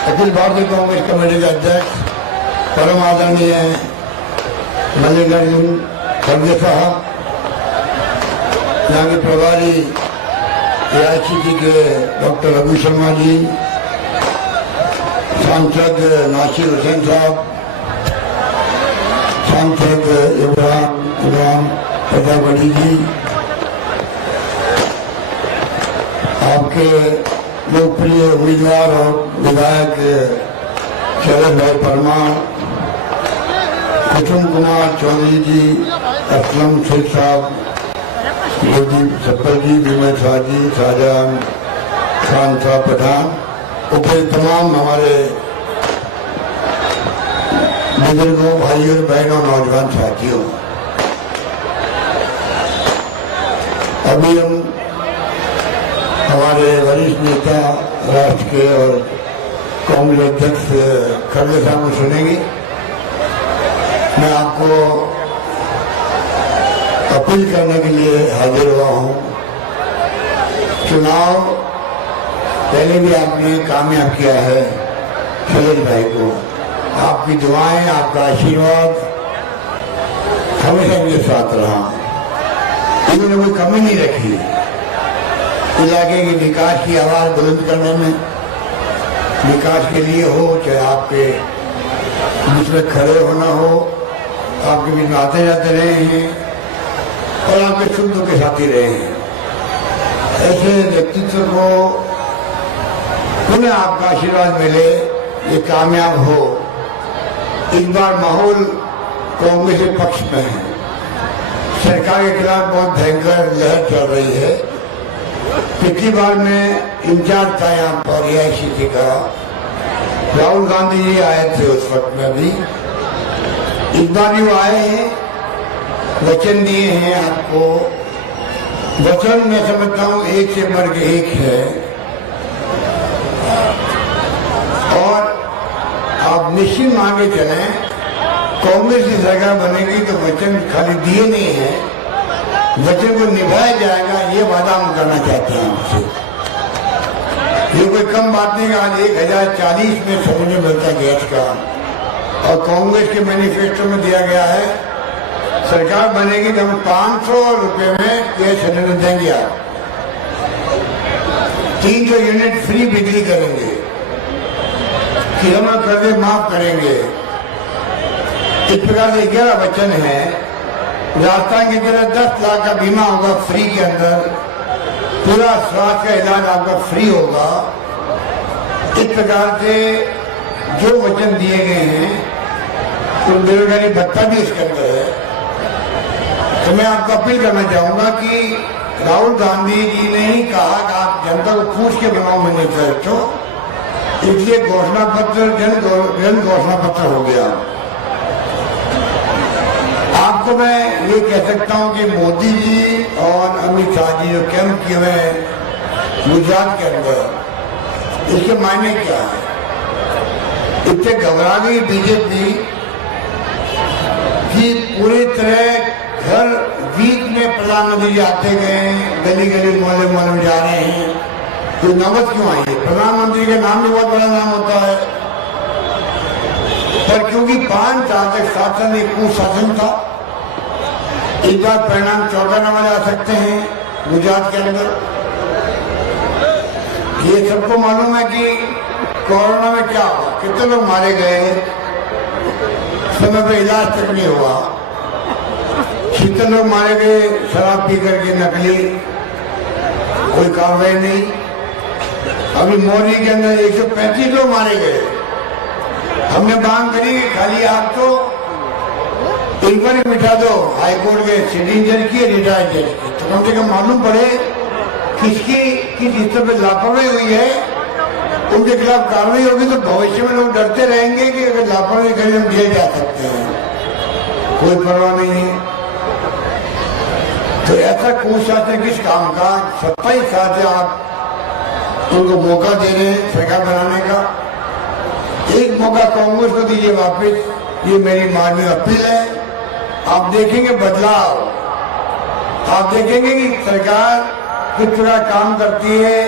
Akhil Bharatiya Congress committee के अध्यक्ष परम आदरणीय मल्लिकार्जुन खड़गे साहब, यहाँ के प्रभारी एआईसीसी के डॉक्टर रघु शर्मा जी, सांसद नासिर हुसैन साहब, सांसद इमरान प्रतापगढ़ी जी, आपके लोकप्रिय उम्मीदवार और विधायक शरद भाई परमार, कुसुम कुमार चौधरी जी, असलम शेख साहब, गुरदीप सप्पर जी, विमल शाह जी, शाहजहां खान साहब पठान, उपस्थित तमाम हमारे बुजुर्गों, भाइयों, बहनों, नौजवान साथियों, अभी हम हमारे वरिष्ठ नेता राष्ट्र के और कांग्रेस अध्यक्ष खड़गे साहब को सुनेंगे। मैं आपको अपील करने के लिए हाजिर हुआ हूं। चुनाव पहले भी आपने कामयाब किया है शरद भाई को। आपकी दुआएं, आपका आशीर्वाद हमेशा मेरे साथ रहा। इन्होंने कोई कमी नहीं रखी इलाके के विकास की आवाज बुलंद करने में। विकास के लिए हो, चाहे आपके बीच में खड़े होना हो, आपके बीच में आते जाते रहे हैं और आपके सुख दुख के साथी रहे हैं। ऐसे व्यक्तित्व को पुनः आपका आशीर्वाद मिले, ये कामयाब हो। इस बार माहौल कांग्रेस के पक्ष में है। सरकार के खिलाफ बहुत भयंकर लहर चल रही है। पिछली बार में इंचार्ज था यहाँ पर एआईसीसी का, राहुल गांधी जी आए थे उस वक्त में भी। इस बार भी वो आए हैं, वचन दिए हैं आपको। वचन मैं समझता हूँ एक से बढ़ के एक है और आप निश्चित मांगे चलें, कांग्रेस की सरकार बनेगी तो वचन खाली दिए नहीं है, वचन को निभाया जाएगा, ये वादा हम करना चाहते हैं आपसे। ये कोई कम बात नहीं। आज 1040 में सिलेंडर मिलता है गैस का और कांग्रेस के मैनिफेस्टो में दिया गया है सरकार बनेगी तो हम 500 रुपए में गैस सिलेंडर देंगे। आप 300 यूनिट फ्री बिजली करेंगे, किराना कर्जे माफ करेंगे। इस प्रकार से 11 वचन है। राजस्थान की तरह 10 लाख का बीमा होगा फ्री के अंदर, पूरा स्वास्थ्य का इलाज आपका फ्री होगा। इस प्रकार से जो वचन दिए गए हैं, तो बेरोजगारी भत्ता भी इसके अंदर है। तो मैं आपको अपील करना चाहूंगा कि राहुल गांधी जी ने ही कहा कि आप जनता को पूछ के बनाओ मैनिफेस्टो, इसलिए घोषणा पत्र जन घोषणा पत्र हो गया। आपको मैं ये कह सकता हूं कि मोदी जी और अमित शाह जी जो कैंप किए हुए हैं गुजरात के अंदर, इसके मायने क्या है? इससे घबरा गई बीजेपी कि पूरी तरह घर वीक में प्रधानमंत्री जी आते गए, गली गली मोहल्ले मोहल्ले में जा रहे हैं। तो नौबत क्यों आई है? प्रधानमंत्री का नाम भी बहुत बड़ा नाम होता है, पर क्योंकि 5 साल तक शासन एक कुशासन था, इस बार परिणाम 14 नंबर आ सकते हैं गुजरात के अंदर। ये सबको मालूम है कि कोरोना में क्या हुआ, कितने लोग मारे गए, समय पर इलाज तक नहीं हुआ। कितने लोग मारे गए शराब पी करके, नकली, कोई कार्रवाई नहीं। अभी मोरनी के अंदर 135 लोग मारे गए। हमने मांग करी कि खाली आप तो इंक्वायरी मिटा दो, हाईकोर्ट के सिटिंग जज की, रिटायर्ड जज की, तो कम से कम मालूम पड़े किसकी किस स्तर पर लापरवाही हुई है, उनके खिलाफ कार्रवाई होगी। तो भविष्य में लोग डरते रहेंगे कि अगर लापरवाही करें हम जेल जा सकते हैं। कोई परवाह नहीं है। तो ऐसा कुशासन किस काम का? 27 साल से आप उनको मौका दे रहे हैं सरकार बनाने का। एक मौका कांग्रेस को दीजिए वापिस, ये मेरी मानवीय अपील है। आप देखेंगे बदलाव, आप देखेंगे कि सरकार किस तरह काम करती है।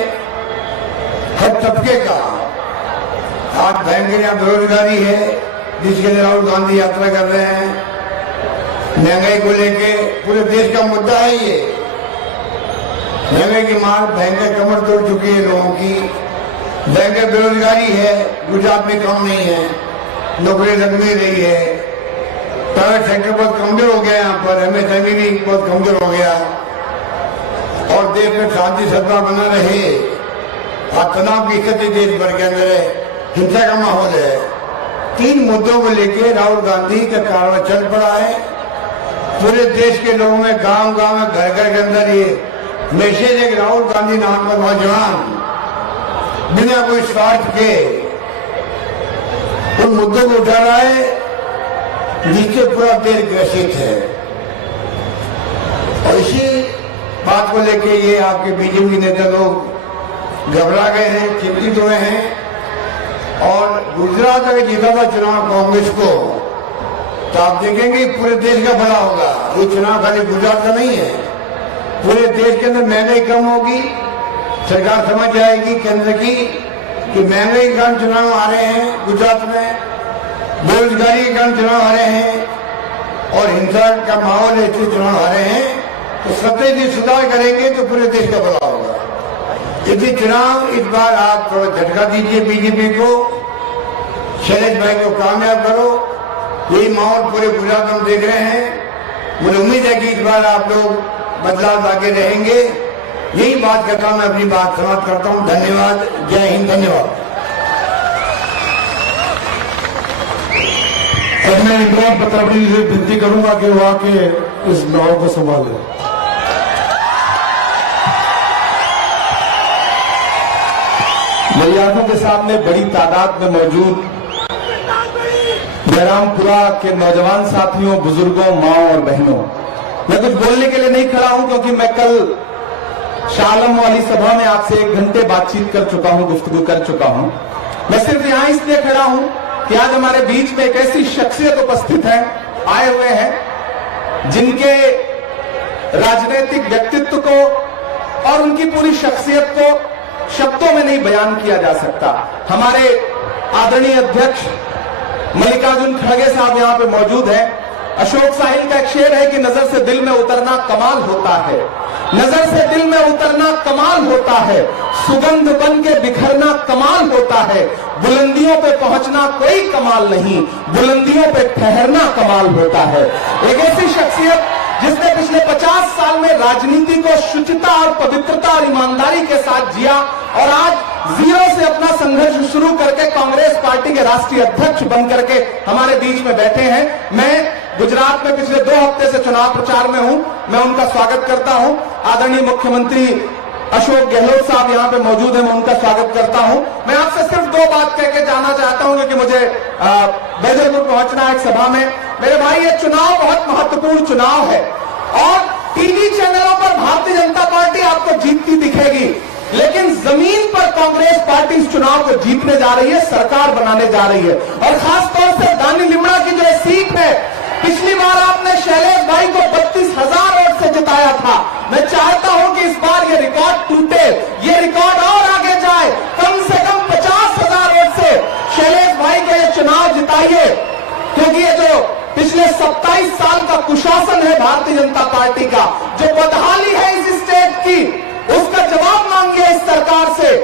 हर तबके का आज भयंकर यहाँ बेरोजगारी है, जिसके लिए राहुल गांधी यात्रा कर रहे हैं। महंगाई को लेके पूरे देश का मुद्दा है ये। महंगाई की मार भयंकर कमर तोड़ चुकी है लोगों की। भयंकर बेरोजगारी है, गुजरात में कम नहीं है, नौकरी लग नहीं रही है। प्राइवेट सेक्टर बहुत कमजोर हो गया, यहाँ पर एमएसएमई भी बहुत कमजोर हो गया। और देश में शांति सद्भाव बना रहे और तनाव की स्थिति देश भर के अंदर है, हिंसा का माहौल है। 3 मुद्दों को लेकर राहुल गांधी का कार्रवाई चल पड़ा है। पूरे देश के लोगों में, गांव गांव में, घर घर के अंदर ये मैसेज है कि राहुल गांधी नाम का नौजवान बिना कोई स्वार्थ के उन मुद्दों को उठा रहा है जिससे पूरा देश ग्रसित है। और इसी बात को लेके ये आपके बीजेपी नेता लोग घबरा गए हैं, चिंतित हुए हैं। और गुजरात अगर जीता था चुनाव कांग्रेस को, तो आप देखेंगे पूरे देश का भला होगा। ये चुनाव खाली गुजरात का नहीं है, पूरे देश के अंदर महंगाई कम होगी। सरकार समझ जाएगी केंद्र की कि महंगाई के कारण चुनाव आ रहे हैं गुजरात में, बेरोजगारी के कारण चुनाव आ रहे हैं और हिंसा का माहौल है इसलिए चुनाव आ रहे हैं। तो सत्य जी सुधार करेंगे तो पूरे देश का भला होगा। यदि चुनाव इस बार आप थोड़ा झटका दीजिए बीजेपी को, शैलेश भाई को कामयाब करो। यही माहौल पूरे गुजरात में हम देख रहे हैं। मुझे उम्मीद है कि इस बार आप लोग बदलाव आगे रहेंगे। यही बात करता हूं, मैं अपनी बात समाप्त करता हूं। धन्यवाद, जय हिंद, धन्यवाद। अब मैं इमरान पत्रावड़ी से विनती करूंगा कि वो आके इस माहौल को संभाले। मेरी आंखों के सामने बड़ी तादाद में मौजूद बहरामपुरा के नौजवान साथियों, बुजुर्गों, माओ और बहनों, मैं कुछ बोलने के लिए नहीं खड़ा हूं क्योंकि मैं कल शालम वाली सभा में आपसे 1 घंटे बातचीत कर चुका हूं, गुफ्तगू कर चुका हूं। मैं सिर्फ यहां इसलिए खड़ा हूं कि आज हमारे बीच में एक ऐसी शख्सियत उपस्थित है, आए हुए हैं, जिनके राजनीतिक व्यक्तित्व को और उनकी पूरी शख्सियत को शब्दों में नहीं बयान किया जा सकता। हमारे आदरणीय अध्यक्ष मल्लिकार्जुन खड़गे साहब यहां पे मौजूद हैं। अशोक साहिल का एक शेर है कि नजर से दिल में उतरना कमाल होता है, नजर से दिल में उतरना कमाल होता है, सुगंध बन के बिखरना कमाल होता है, बुलंदियों पे पहुंचना कोई कमाल नहीं, बुलंदियों पे ठहरना कमाल होता है। एक ऐसी शख्सियत जिसने पिछले 50 साल में राजनीति को शुचिता और पवित्रता और ईमानदारी के साथ जिया और आज जीरो से अपना संघर्ष शुरू करके कांग्रेस पार्टी के राष्ट्रीय अध्यक्ष बन करके हमारे बीच में बैठे हैं। मैं गुजरात में पिछले 2 हफ्ते से चुनाव प्रचार में हूं, मैं उनका स्वागत करता हूं। आदरणीय मुख्यमंत्री अशोक गहलोत साहब यहां पे मौजूद हैं, मैं उनका स्वागत करता हूं। मैं आपसे सिर्फ 2 बात कह के जाना चाहता हूं क्योंकि मुझे बैजलपुर पहुंचना है एक सभा में। मेरे भाई, ये चुनाव बहुत महत्वपूर्ण चुनाव है और टीवी चैनलों पर भारतीय जनता पार्टी आपको जीतती दिखेगी, लेकिन जमीन पर कांग्रेस पार्टी इस चुनाव को जीतने जा रही है, सरकार बनाने जा रही है। और खासतौर से दानी लिमड़ा की जो सीट है, पिछली बार आपने शैलेश भाई को 32,000 वोट से जिताया था। मैं चाहता हूं कि इस बार ये रिकॉर्ड टूटे, ये रिकॉर्ड और आगे जाए, कम से कम 50,000 वोट से शैलेश भाई को ये चुनाव जिताइए, क्योंकि ये जो पिछले 27 साल का कुशासन है भारतीय जनता पार्टी का, जो बदहाली है इस स्टेट की, उसका जवाब मांगिए इस सरकार से।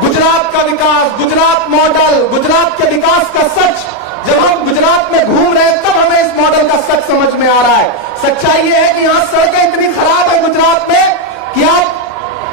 गुजरात का विकास, गुजरात मॉडल, गुजरात के विकास का सच, जब हम गुजरात में घूम रहे हैं तब हमें इस मॉडल का सच समझ में आ रहा है। सच्चाई ये है कि यहां सड़कें इतनी खराब है गुजरात में कि आप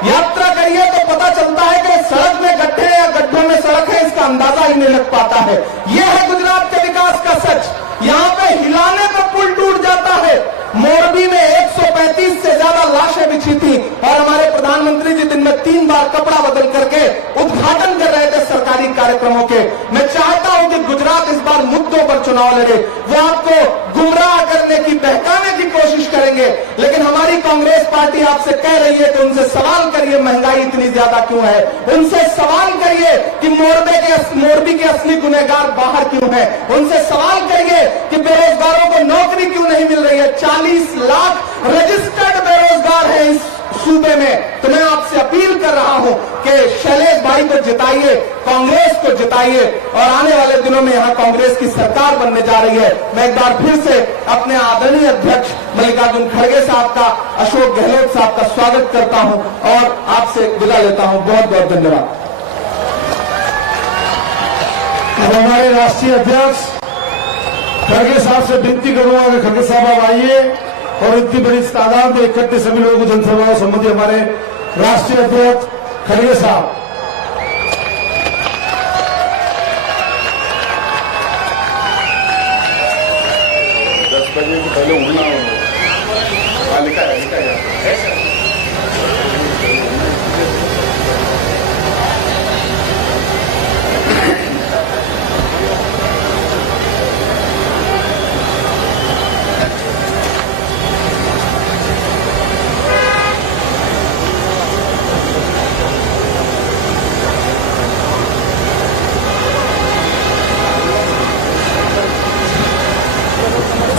यात्रा करिए तो पता चलता है कि सड़क में गड्ढे या गड्ढों में सड़क है, इसका अंदाजा ही नहीं लग पाता है। यह है गुजरात के विकास का सच। यहां पे हिलाने पर पुल टूट जाता है। मोरबी में 135 से ज्यादा लाशें बिछी थी और हमारे प्रधानमंत्री जी दिन में 3 बार कपड़ा बदल करके उद्घाटन कर रहे थे सरकारी कार्यक्रमों के। मैं चाहता हूं कि गुजरात इस बार मुद्दों पर चुनाव लड़े। वो आपको गुमराह करने की, बहकाने की कोशिश करेंगे, लेकिन हमारी कांग्रेस पार्टी आपसे कह रही है कि उनसे सवाल करिए महंगाई इतनी ज्यादा क्यों है, उनसे सवाल करिए कि मोरबी के असली गुनहगार बाहर क्यों है, उनसे सवाल करिए कि बेरोजगारों को नौकरी क्यों नहीं मिल रही है। 40 लाख रजिस्टर्ड बेरोजगार हैं इस सूबे में। तो मैं आपसे अपील कर रहा हूं कि शैलेश भाई को जिताइए, कांग्रेस को जिताइए और आने वाले दिनों में यहां कांग्रेस की सरकार बनने जा रही है। मैं एक बार फिर से अपने आदरणीय अध्यक्ष मल्लिकार्जुन खड़गे साहब का, अशोक गहलोत साहब का स्वागत करता हूं और आपसे विदा लेता हूं। बहुत बहुत धन्यवाद। अब हमारे राष्ट्रीय अध्यक्ष खड़गे साहब से विनती करूंगा कि खड़गे साहब आप आइए और इतनी बड़ी तादाद में इकट्ठे सभी लोगों को जनसभा को संबंधी हमारे राष्ट्रीय अध्यक्ष खड़गे साहब। बजे से पहले उड़ना होगा। लिखा है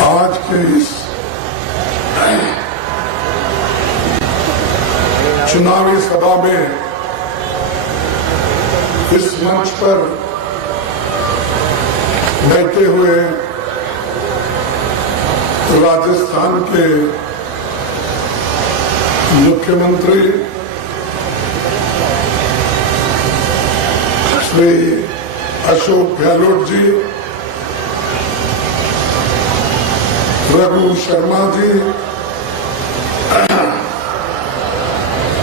आज के इस चुनावी सभा में इस मंच पर बैठे हुए राजस्थान के मुख्यमंत्री श्री अशोक गहलोत जी, रघु शर्मा जी,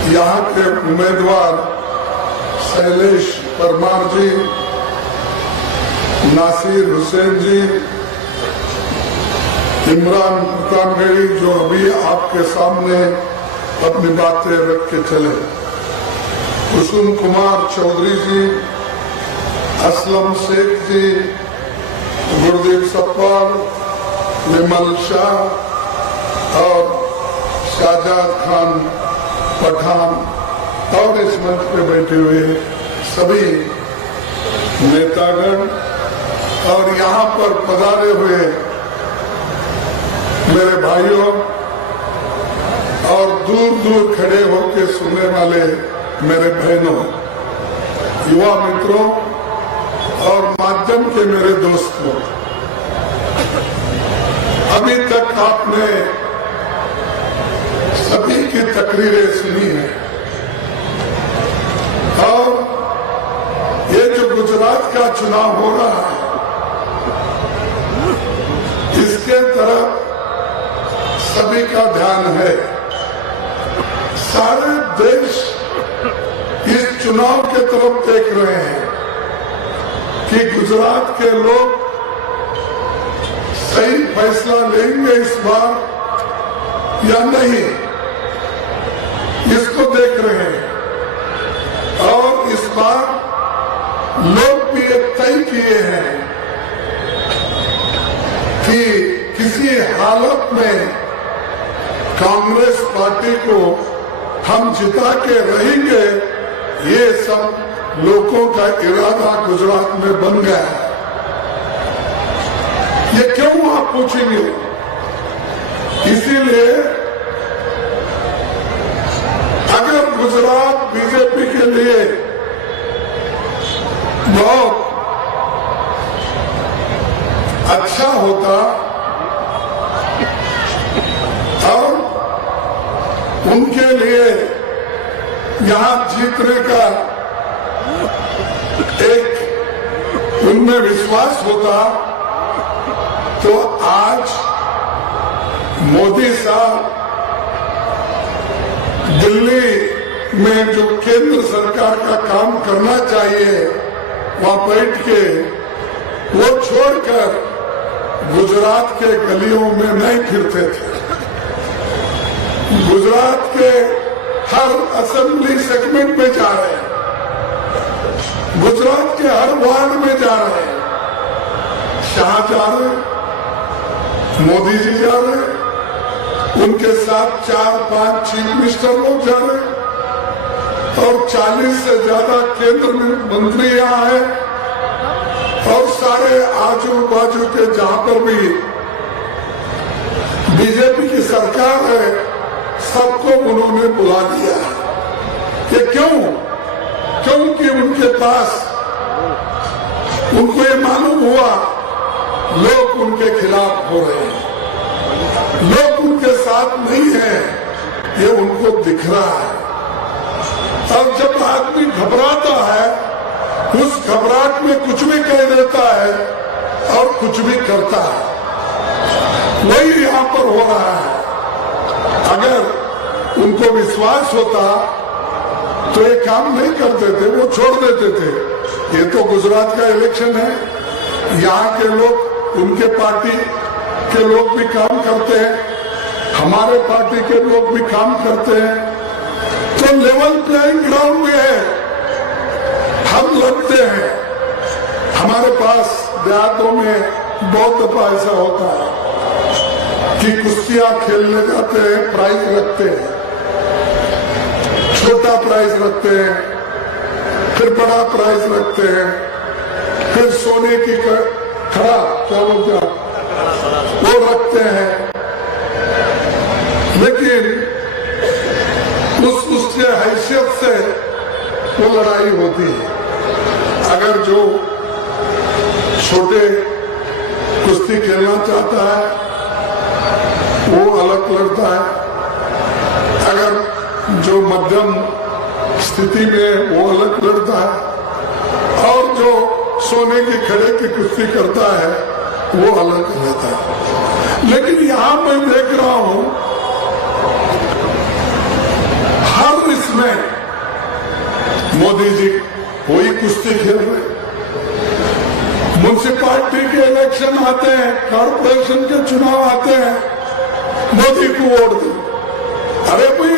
यहाँ के उम्मीदवार शैलेश परमार जी, नासिर हुसैन जी, इमरान मुकामगढ़ी जो अभी आपके सामने अपनी बातें रख के चले, कुसुम कुमार चौधरी जी, असलम शेख जी, गुरदीप सप्पाल, विमल शाह और शाहजाद खान पठान और इस मंच पे बैठे हुए सभी नेतागण और यहाँ पर पधारे हुए मेरे भाइयों और दूर दूर खड़े होकर सुनने वाले मेरे बहनों, युवा मित्रों और माध्यम के मेरे दोस्तों, अभी तक आपने सभी की तकरीरें सुनी है और ये जो गुजरात का चुनाव हो रहा है इसके तरफ सभी का ध्यान है। सारे देश इस चुनाव के तरफ देख रहे हैं कि गुजरात के लोग सही फैसला लेंगे इस बार या नहीं, इसको देख रहे हैं। और इस बार लोग भी एक तय किए हैं कि किसी हालत में कांग्रेस पार्टी को हम जिता के रहेंगे। ये सब लोगों का इरादा गुजरात में बन गया है। ये क्यों आप पूछेंगे? इसीलिए अगर गुजरात बीजेपी के लिए बहुत अच्छा होता और उनके लिए यहां जीतने का एक उनमें विश्वास होता तो आज मोदी साहब दिल्ली में जो केंद्र सरकार का काम करना चाहिए वहां बैठ के वो छोड़कर गुजरात के गलियों में नहीं फिरते थे। गुजरात के हर असेंबली सेगमेंट में जा रहे हैं, गुजरात के हर वार्ड में जा रहे हैं। शाह जा रहे हैं, मोदी जी जा रहे हैं, उनके साथ 4-5 चीफ मिनिस्टर लोग जा रहे हैं और 40 से ज्यादा केंद्र मंत्री यहाँ है और सारे आजू बाजू के जहां पर भी बीजेपी की सरकार है सबको उन्होंने बुला लिया। ये क्यों? क्योंकि उनके पास उनको ये मालूम हुआ लोग उनके खिलाफ हो रहे हैं, लोग उनके साथ नहीं हैं, ये उनको दिख रहा है। और जब आदमी घबराता है, उस घबराहट में कुछ भी कह देता है और कुछ भी करता है। वही यहां पर हो रहा है। अगर उनको विश्वास होता तो ये काम नहीं करते थे, वो छोड़ देते थे। ये तो गुजरात का इलेक्शन है, यहाँ के लोग, उनके पार्टी के लोग भी काम करते हैं, हमारे पार्टी के लोग भी काम करते हैं, तो लेवल प्लेइंग ग्राउंड में है, हम लड़ते हैं। हमारे पास देहातों में बहुत दफा ऐसा होता है कि कुश्तियां खेलने जाते हैं, प्राइज रखते हैं, छोटा प्राइज रखते हैं, फिर बड़ा प्राइज रखते हैं, फिर सोने की खड़ा क्या बोलते हैं वो रखते हैं। लेकिन उसके हैसियत से वो लड़ाई होती है। अगर जो छोटे कुश्ती खेलना चाहता है वो अलग लड़ता है, अगर जो मध्यम स्थिति में वो अलग लड़ता है, और जो सोने की खड़े की कुश्ती करता है वो अलग रहता है। लेकिन यहां मैं देख रहा हूं हर इसमें मोदी जी वही कुश्ती खेल रहे। म्युनिसिपालिटी के इलेक्शन आते हैं, कॉर्पोरेशन के चुनाव आते हैं, मोदी को वोट दो। अरे भाई,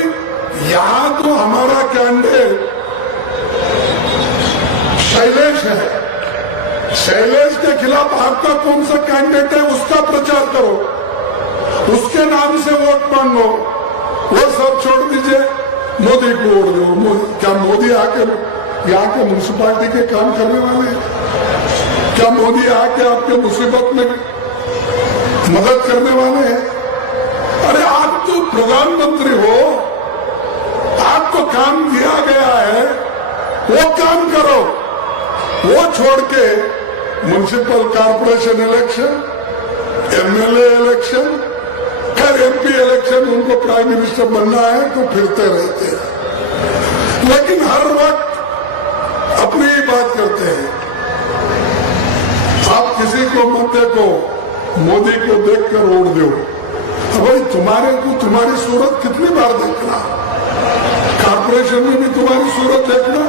यहां तो हमारा कैंडिडेट शैलेश है, शैलेश के खिलाफ आपका कौन सा कैंडिडेट है उसका प्रचार करो, उसके नाम से वोट मांगो। वो सब छोड़ दीजिए, मोदी को वोट दो। क्या मोदी आके यहाँ के म्युनिसिपालिटी के काम करने वाले हैं? क्या मोदी आके आपके मुसीबत में मदद करने वाले हैं? अरे आप तो प्रधानमंत्री हो, आपको काम दिया गया है, वो काम करो। वो छोड़ के municipal corporation election, MLA election, खैर एमपी इलेक्शन, उनको प्राइम मिनिस्टर बनना है तो फिरते रहते हैं, लेकिन हर वक्त अपनी ही बात करते हैं। आप किसी को मत देखो, मोदी को देखकर वोट दो। भाई तुम्हारे को तुम्हारी सूरत कितनी बार देखना, कॉर्पोरेशन में भी तुम्हारी सूरत देखना,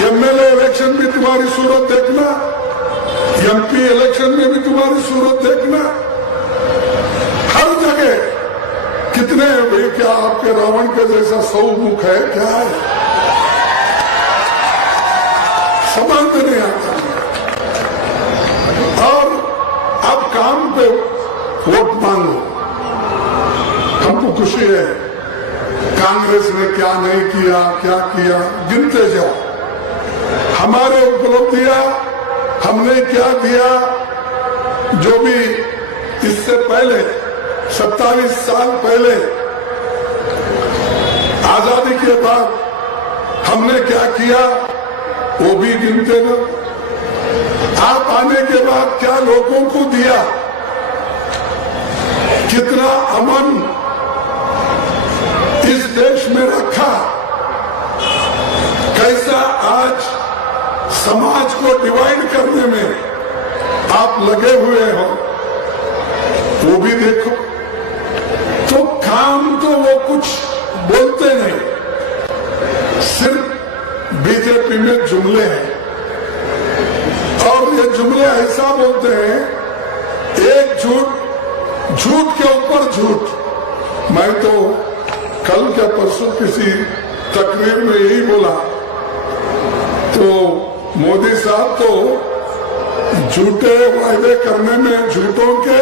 एमएलए इलेक्शन भी तुम्हारी सूरत देखना, एमपी इलेक्शन में भी तुम्हारी सूरत देखना, हर जगह कितने भाई, क्या आपके रावण के जैसा 100 मुख है क्या है? समझ में नहीं आता। और अब काम पे वोट मांगो। हमको खुशी है कांग्रेस ने क्या नहीं किया, क्या किया, गिनते जाओ। हमारे उपलब्धियां हमने क्या दिया, जो भी इससे पहले 27 साल पहले आजादी के बाद हमने क्या किया वो भी गिनते ना। आप आने के बाद क्या लोगों को दिया, कितना अमन इस देश में रखा, कैसा आज समाज को डिवाइड करने में आप लगे हुए हो, वो भी देखो। तो काम तो वो कुछ बोलते नहीं, सिर्फ बीजेपी में जुमले हैं, और ये जुमले ऐसा बोलते हैं, एक झूठ के ऊपर झूठ। मैं तो कल क्या परसों किसी तकरीर में यही बोला, तो मोदी साहब तो झूठे वायदे करने में झूठों के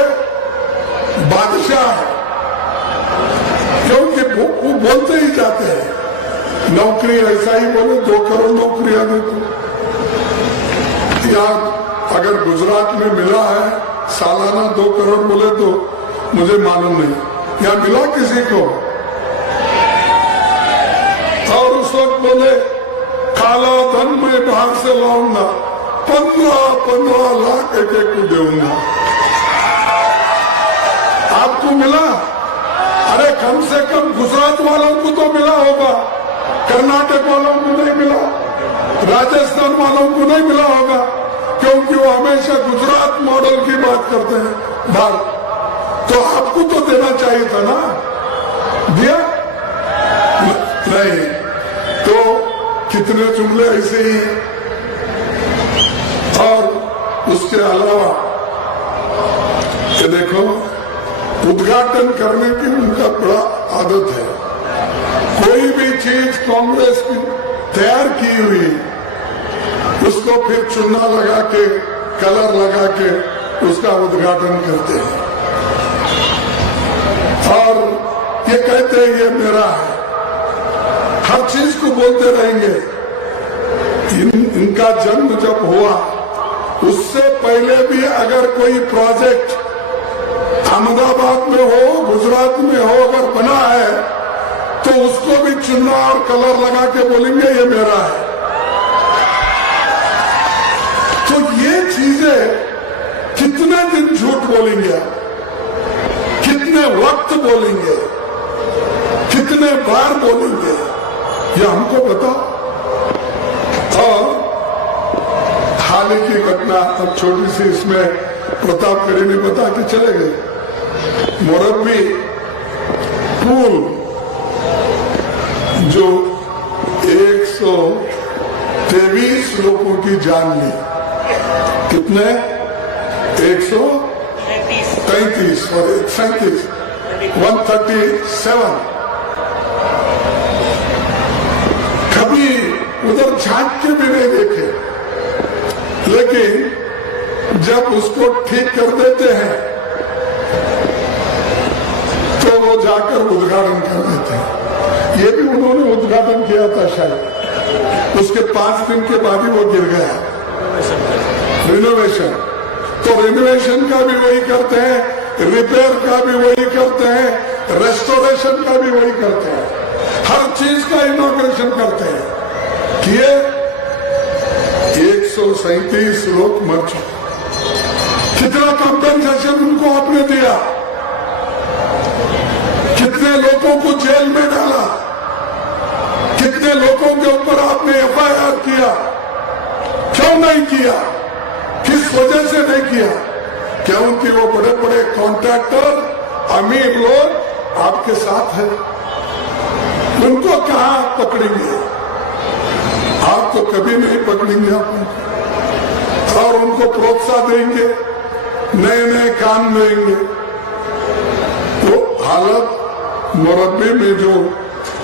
बादशाह है, क्योंकि वो बोलते ही जाते हैं। नौकरी ऐसा ही बोले 2 करोड़ नौकरियां दे दो। या अगर गुजरात में मिला है सालाना 2 करोड़ बोले तो मुझे मालूम नहीं, या मिला किसी को? और उस वक्त बोले काला धन मैं बाहर से लाऊंगा, 15 लाख एक को दूंगा। आपको मिला? अरे कम से कम गुजरात वालों को तो मिला होगा, कर्नाटक वालों को नहीं मिला, राजस्थान वालों को नहीं मिला होगा, क्योंकि वो हमेशा गुजरात मॉडल की बात करते हैं बाहर। तो आपको तो देना चाहिए था ना, दिया नहीं। तो कितने जुमले ऐसे ही। और उसके अलावा ये देखो, उद्घाटन करने की उनका बड़ा आदत है। कोई भी चीज कांग्रेस की तैयार की हुई, उसको फिर चुना लगा के, कलर लगा के उसका उद्घाटन करते हैं और ये कहते हैं ये मेरा है। हर चीज को बोलते रहेंगे। इनका जन्म जब हुआ उससे पहले भी अगर कोई प्रोजेक्ट अहमदाबाद में हो, गुजरात में हो, अगर बना है तो उसको भी चुना और कलर लगा के बोलेंगे ये मेरा है। तो ये चीजें कितने दिन झूठ बोलेंगे, कितने वक्त बोलेंगे, कितने बार बोलेंगे, ये हमको बताओ। और हाल ही की घटना, अब छोटी सी इसमें प्रतापगढ़ी ने बता के चले गए। मोरबी पुल जो 123 लोगों की जान ली, कितने? 133 और 137 कभी उधर झांक के भी नहीं देखे, लेकिन जब उसको ठीक कर देते हैं तो वो जाकर उद्घाटन कर देते हैं। ये भी उन्होंने उद्घाटन किया था शायद, उसके 5 दिन के बाद ही वो गिर गया। रिनोवेशन, तो रिनोवेशन का भी वही करते हैं, रिपेयर का भी वही करते हैं, रेस्टोरेशन का भी वही करते हैं, हर चीज का इनॉग्रेशन करते हैं। किए 137 लोग मर चुके। कितना कंपेंसेशन उनको आपने दिया, कितने लोगों को जेल में डाला, कितने लोगों के ऊपर आपने FIR किया, क्यों नहीं किया, किस वजह से नहीं किया? क्योंकि वो बड़े बड़े कॉन्ट्रैक्टर, अमीर लोग आपके साथ हैं। उनको कहां पकड़ेंगे? आप तो कभी नहीं पकड़ेंगे आप उनको, और उनको प्रोत्साहन देंगे, नए नए काम देंगे। तो हालत मोरबी में जो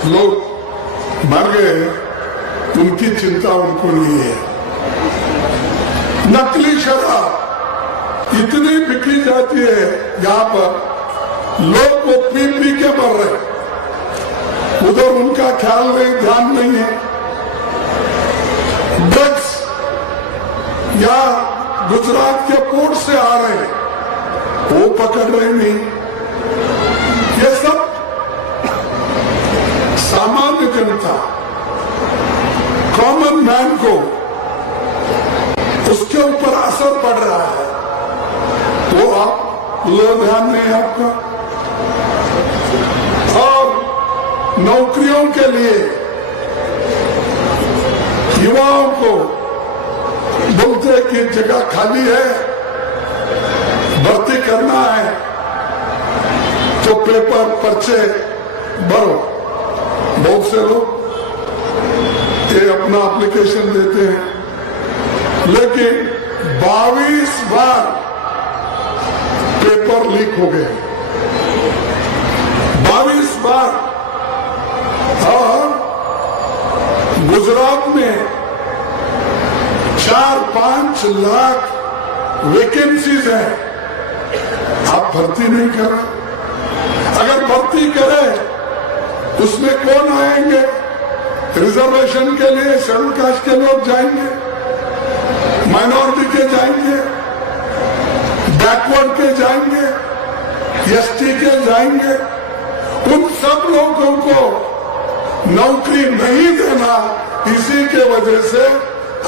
लोग मर गए, उनकी चिंता उनको नहीं है। नकली शराब इतनी बिकी जाती है यहाँ पर, लोग वो पी पी के मर रहे, उधर उनका ख्याल नहीं, ध्यान नहीं है। ड्रग्स या गुजरात के पोर्ट से आ रहे हैं, वो पकड़ रहे नहीं। ये सब सामान्य जनता, कॉमन मैन को उसके ऊपर असर पड़ रहा है, वो आप लोग ध्यान नहीं है आपका। और नौकरियों के लिए युवाओं को बोलते कि जगह खाली है, भर्ती करना है तो पेपर पर्चे भरो। बहुत से लोग ये अपना एप्लीकेशन देते हैं, लेकिन 22 बार पेपर लीक हो गए, 22 बार। और गुजरात में 4-5 लाख वैकेंसीज हैं, आप भर्ती नहीं कर रहे। अगर भर्ती करें उसमें कौन आएंगे? रिजर्वेशन के लिए शेड्यूल कास्ट के लोग जाएंगे, माइनॉरिटी के जाएंगे, बैकवर्ड के जाएंगे, ST के जाएंगे, उन सब लोगों को नौकरी नहीं देना, इसी के वजह से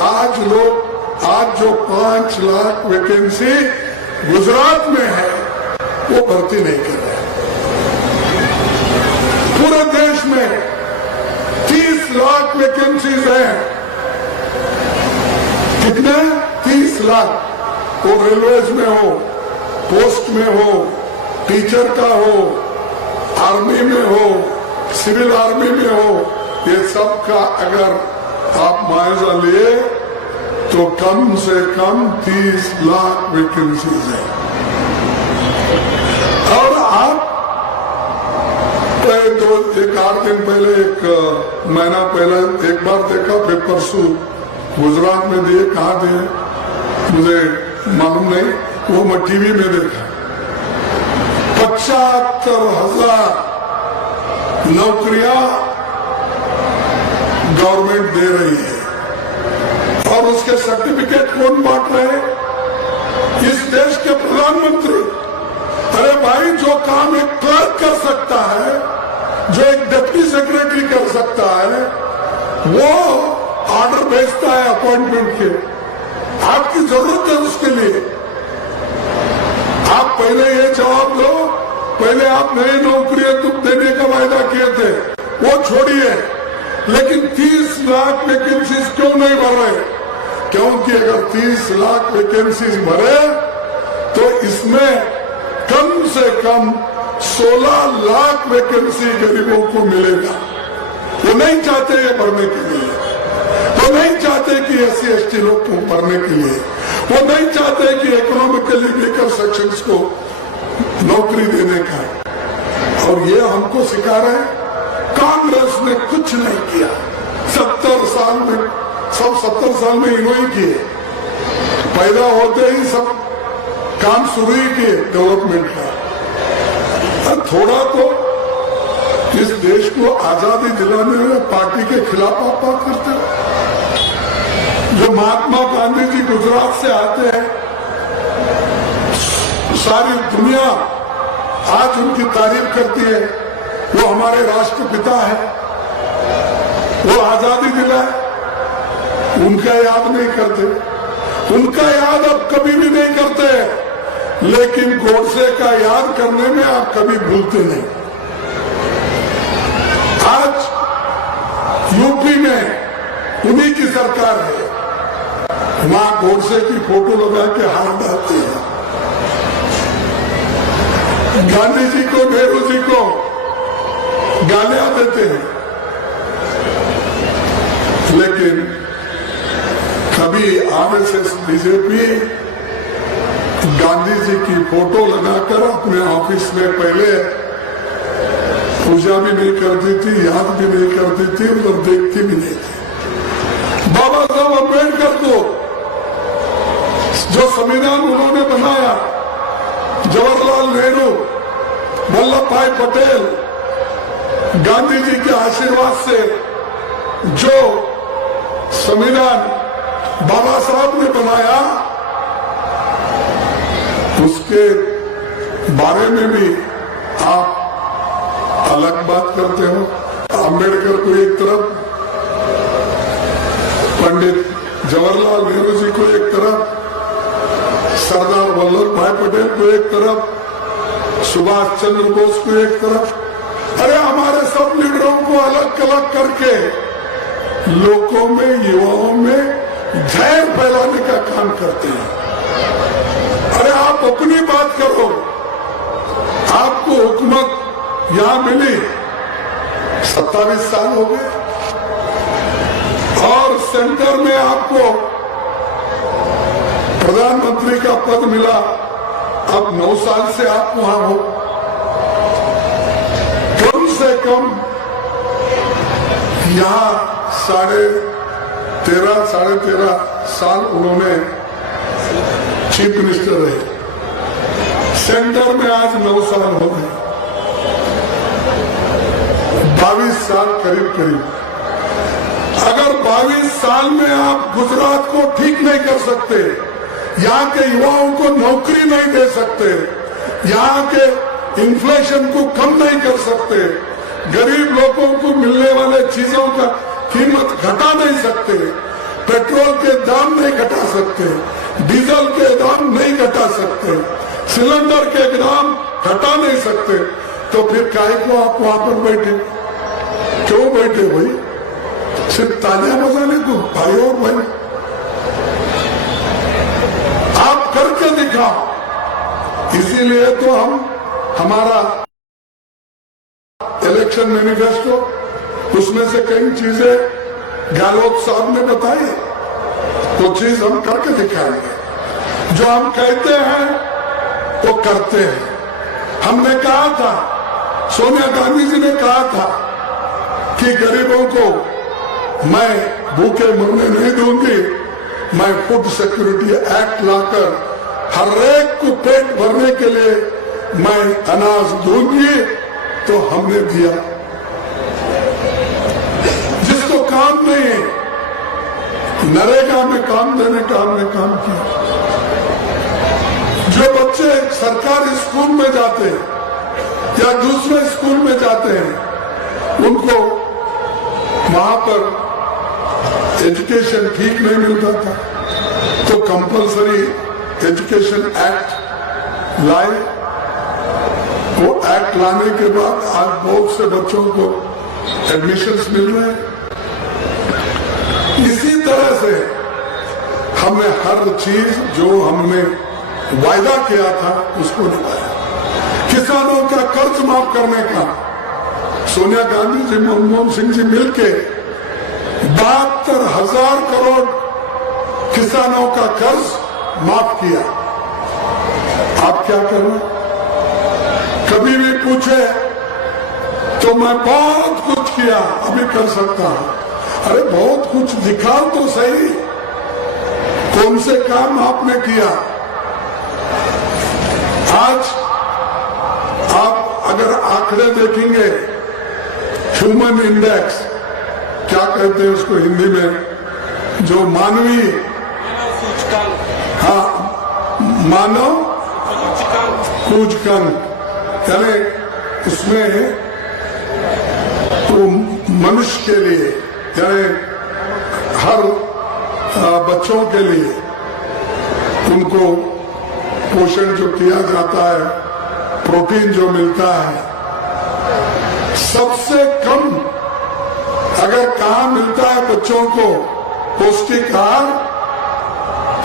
आज जो 5 लाख वैकेंसी गुजरात में है वो भर्ती नहीं कर रहे। पूरे देश में 30 लाख वैकेंसीज हैं। कितने? 30 लाख। वो रेलवेज में हो, पोस्ट में हो, टीचर का हो, आर्मी में हो, सिविल आर्मी में हो, ये सब का अगर आप मुआवजा लिए तो कम से कम 30 लाख वैकेंसीज है। और आप तो एक 8 दिन पहले, एक महीना पहले एक बार देखा, फिर परसों गुजरात में दिए, कहाँ दिए मुझे मालूम नहीं, वो मैं टीवी में देखा। 75,000 नौकरियां गवर्नमेंट दे रही है और उसके सर्टिफिकेट कौन बांट रहे हैं? इस देश के प्रधानमंत्री। अरे भाई, जो काम एक क्लर्क कर सकता है, जो एक डिप्टी सेक्रेटरी कर सकता है, वो ऑर्डर भेजता है अपॉइंटमेंट के। आपकी जरूरत है उसके लिए। आप पहले ये जवाब दो, पहले आप नई नौकरियां तुम देने का वायदा किए थे, वो छोड़िए, लेकिन 30 लाख वैकेंसीज क्यों नहीं भर रहे? क्योंकि अगर 30 लाख वैकेंसीज भरे तो इसमें कम से कम 16 लाख वैकेंसी गरीबों को मिलेगा। वो नहीं चाहते ये भरने के लिए, वो नहीं चाहते कि SC/ST लोग को भरने के लिए, वो नहीं चाहते कि इकोनॉमिकली वीकर सेक्शंस को नौकरी देने का। और ये हमको सिखा रहे हैं। कांग्रेस ने कुछ नहीं किया 70 साल में, सब 70 साल में इन्होंने किए। पैदा होते ही सब काम शुरू ही किए डेवलपमेंट का। थोड़ा तो इस देश को आजादी दिलाने में पार्टी के खिलाफ आप बात करते हो। जो महात्मा गांधी जी गुजरात से आते हैं, सारी दुनिया आज उनकी तारीफ करती है। वो हमारे राष्ट्रपिता है, वो आजादी दिलाए, उनका याद नहीं करते। उनका याद अब कभी भी नहीं करते, लेकिन गोडसे का याद करने में आप कभी भूलते नहीं। आज यूपी में उन्हीं की सरकार है, वहां गोडसे की फोटो लगा के हार डालते हैं। गांधी जी को, नेहरू जी को गालियां देते हैं, लेकिन कभी RSS बीजेपी गांधी जी की फोटो लगाकर अपने ऑफिस में पहले पूजा भी नहीं करती थी, याद भी नहीं करती थी, उधर देखती भी नहीं थी। बाबा साहब अम्बेडकर को जो संविधान उन्होंने बनाया, जवाहरलाल नेहरू, वल्लभ भाई पटेल, गांधी जी के आशीर्वाद से जो संविधान बाबा साहब ने बनाया, उसके बारे में भी आप अलग बात करते हो। अम्बेडकर को एक तरफ, पंडित जवाहरलाल नेहरू जी को एक तरफ, सरदार वल्लभ भाई पटेल को एक तरफ, सुभाष चंद्र बोस को एक तरफ। अरे हमारे सब लीडरों को अलग अलग करके लोगों में, युवाओं में झैर फैलाने का काम करते हैं। अरे आप अपनी बात करो। आपको हुकूमत यहां मिली 27 साल हो गए और सेंटर में आपको प्रधानमंत्री का पद मिला, अब 9 साल से आप वहां हो। कम से कम यहां 13.5 साल उन्होंने चीफ मिनिस्टर रहे। सेंटर में आज 9 साल हो गए, 22 साल करीब। अगर 22 साल में आप गुजरात को ठीक नहीं कर सकते, यहाँ के युवाओं को नौकरी नहीं दे सकते, यहाँ के इन्फ्लेशन को कम नहीं कर सकते, गरीब लोगों को मिलने वाले चीजों का कीमत घटा नहीं सकते, पेट्रोल के दाम नहीं घटा सकते, डीजल के दाम नहीं घटा सकते, सिलेंडर के दाम घटा नहीं सकते, तो फिर काहे को आप वहां पर बैठे? क्यों बैठे भाई? सिर्फ तालियां बजाने को? भाई और भाई आप करके दिखाओ। इसीलिए तो हमारा इलेक्शन मैनिफेस्टो, उसमें से कई चीजें गहलोत साहब ने बताई, वो चीज हम करके दिखाएंगे। जो हम कहते हैं वो करते हैं। हमने कहा था, सोनिया गांधी जी ने कहा था कि गरीबों को मैं भूखे मरने नहीं दूंगी, मैं फूड सिक्योरिटी एक्ट लाकर हर एक को पेट भरने के लिए मैं अनाज दूंगी। तो हमने दिया। जिसको काम नहीं है, नरेगा में काम देने का हमने काम किया। जो बच्चे सरकारी स्कूल में जाते हैं या दूसरे स्कूल में जाते हैं, उनको वहां पर एजुकेशन ठीक नहीं मिलता था, तो कंपलसरी एजुकेशन एक्ट लाए। वो एक्ट लाने के बाद आज बहुत से बच्चों को एडमिशन्स मिल रहे हैं। इसी तरह से हमने हर चीज जो हमने वायदा किया था उसको निभाया। किसानों का कर्ज माफ करने का सोनिया गांधी जी, मनमोहन सिंह जी मिलके 72,000 करोड़ किसानों का कर्ज माफ किया। आप क्या करना? कभी भी पूछे तो मैं बहुत कुछ किया, अभी कर सकता हूं। अरे बहुत कुछ दिखा तो सही, कौन से काम आपने किया? आज आप अगर आंकड़े देखेंगे, ह्यूमन इंडेक्स क्या कहते हैं उसको हिंदी में, जो मानवीय, हाँ, मानव सूचकांक, यानी उसमें तो मनुष्य के लिए, यानी हर बच्चों के लिए उनको पोषण जो किया जाता है, प्रोटीन जो मिलता है, सबसे कम अगर कहाँ मिलता है बच्चों को पौष्टिक आहार,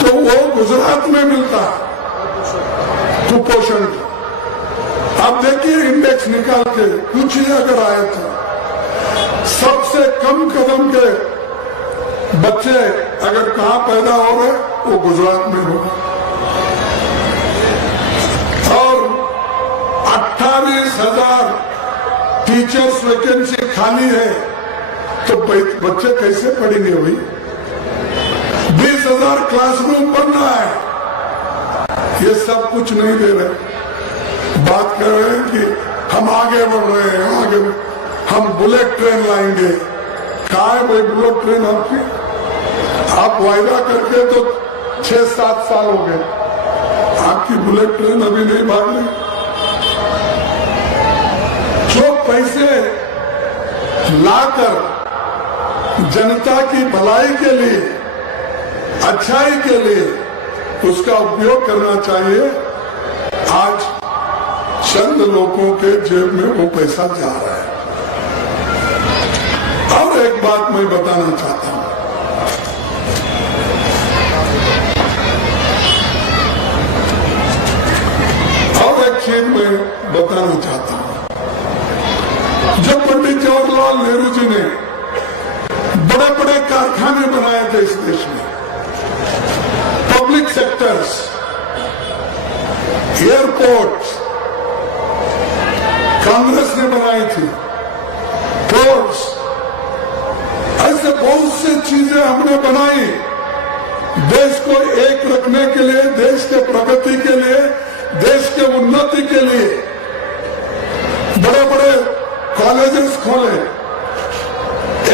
तो वो गुजरात में मिलता है कुपोषण। आप देखिए इंडेक्स निकाल के पूछिए, अगर आया था सबसे कम कदम के बच्चे अगर कहाँ पैदा हो रहे, वो गुजरात में हो। और 28,000 टीचर्स वैकेंसी खाली है, तो बच्चे कैसे पढ़ेंगे भाई? 20,000 क्लासरूम बनना है, ये सब कुछ नहीं दे रहे। बात कर रहे हैं कि हम आगे बढ़ रहे हैं, आगे हम बुलेट ट्रेन लाएंगे। कहा है भाई बुलेट ट्रेन आपकी? आप वायदा करके तो 6-7 साल हो गए, आपकी बुलेट ट्रेन अभी नहीं भाग रही। जो पैसे लाकर जनता की भलाई के लिए, अच्छाई के लिए उसका उपयोग करना चाहिए, आज चंद लोगों के जेब में वो पैसा जा रहा है। और एक बात मैं बताना चाहता हूं, और एक चीज मैं बताना चाहता हूं। जब पंडित जवाहरलाल नेहरू जी ने बड़े बड़े कारखाने बनाए थे इस देश में, पब्लिक सेक्टर्स, एयरपोर्ट्स कांग्रेस ने बनाई थी, पोर्ट्स, ऐसे बहुत सी चीजें हमने बनाई देश को एक रखने के लिए, देश के प्रगति के लिए, देश के उन्नति के लिए। बड़े बड़े कॉलेजेस खोले,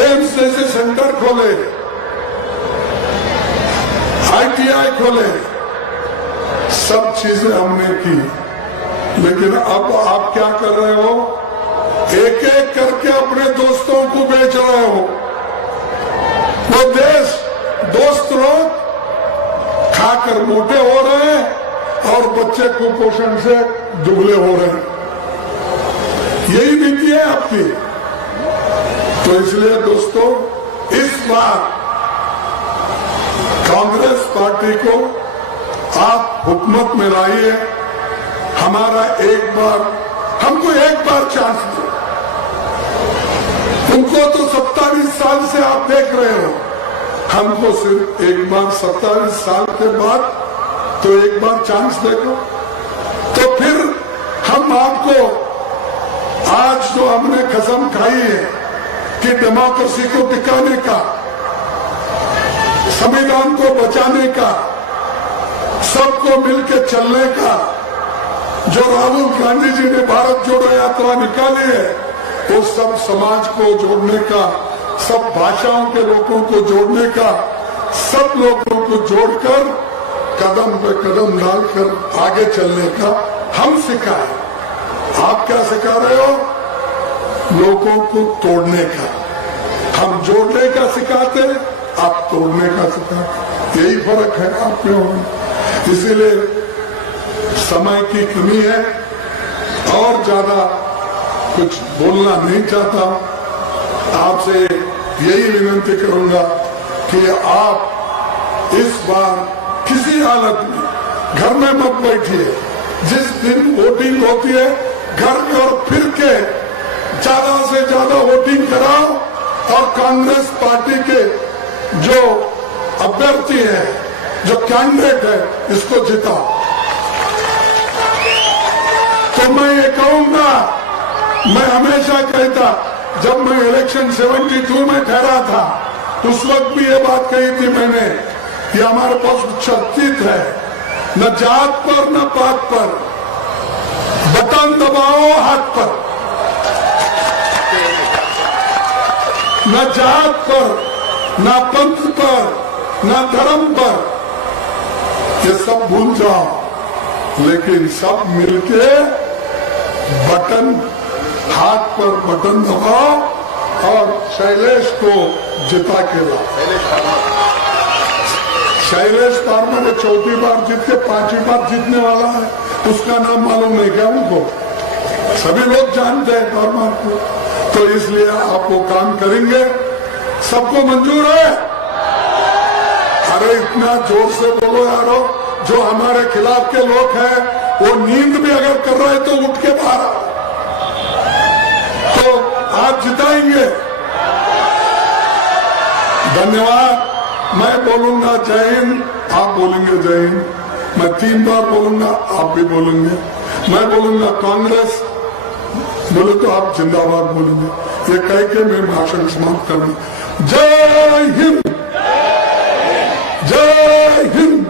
एम्स जैसे सेंटर खोले, ITI खोले, सब चीजें हमने की। लेकिन अब आप क्या कर रहे हो? एक एक करके अपने दोस्तों को बेच रहे हो। वो देश दोस्त लोग खाकर मोटे हो रहे हैं और बच्चे कुपोषण से दुबले हो रहे हैं। यही नीति है आपकी। तो इसलिए दोस्तों, इस बार कांग्रेस पार्टी को आप हुकूमत में लाइए। हमारा हमको एक बार चांस दो। उनको तो 27 साल से आप देख रहे हो, हमको सिर्फ एक बार 27 साल के बाद तो एक बार चांस देखो। तो फिर हम आपको आज जो हमने कसम खाई है कि डेमोक्रेसी को टिकाने का, संविधान को बचाने का, सबको मिलकर चलने का, जो राहुल गांधी जी ने भारत जोड़ो यात्रा निकाली है, वो सब समाज को जोड़ने का, सब भाषाओं के लोगों को जोड़ने का, सब लोगों को जोड़कर कदम पे कदम डालकर आगे चलने का हम सिखाए। आप क्या सिखा रहे हो? लोगों को तोड़ने का। हम जोड़ने का सिखाते, आप तोड़ने का सिखाते। यही फर्क है आप में। इसीलिए समय की कमी है और ज्यादा कुछ बोलना नहीं चाहता। आपसे यही विनती करूंगा कि आप इस बार किसी हालत में घर में मत बैठिए। जिस दिन वोटिंग होती है, घर घर फिर के ज्यादा से ज्यादा वोटिंग कराओ और कांग्रेस पार्टी के जो अभ्यर्थी है, जो कैंडिडेट है, इसको जिताओ। तो मैं ये कहूंगा, मैं हमेशा कहता, जब मैं इलेक्शन 72 में ठहरा था, उस वक्त भी ये बात कही थी मैंने, ये हमारे पास शक्तित है, न जात पर न पात पर, बटन दबाओ हाथ पर। न जात पर, न पंथ पर, न धर्म पर, ये सब भूल जाओ, लेकिन सब मिलके बटन, हाथ पर बटन दबाओ और शैलेश को जिता के लाओ। शैलेश पार्मा ने 4थी बार जीत के 5वीं बार जीतने वाला है। उसका नाम मालूम नहीं क्या उनको? सभी लोग जानते हैं पार्मा को। तो इसलिए आप वो काम करेंगे, सबको मंजूर है? अरे इतना जोर से बोलो यारो। जो हमारे खिलाफ के लोग हैं, वो नींद भी अगर कर रहे हैं तो उठ के बाहर आओ। तो आप जिताएंगे। धन्यवाद। मैं बोलूंगा जय हिंद, आप बोलेंगे जय हिंद। मैं 3 बार बोलूंगा, आप भी बोलेंगे। मैं बोलूंगा कांग्रेस, बोले तो आप जिंदाबाद बोलेंगे। ये कह के मैं भाषण समाप्त करूंगा। जय हिंद, जय हिंद,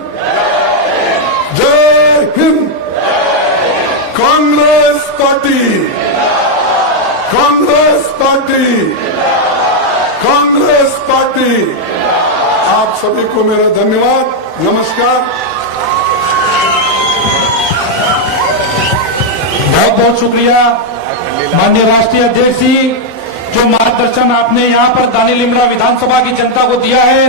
जय Hind. Congress party, Congress party, Congress party. आप सभी को मेरा धन्यवाद, नमस्कार। बहुत बहुत शुक्रिया माननीय राष्ट्रीय अध्यक्ष जी, जो मार्गदर्शन आपने यहाँ पर दानी लिमरा विधानसभा की जनता को दिया है।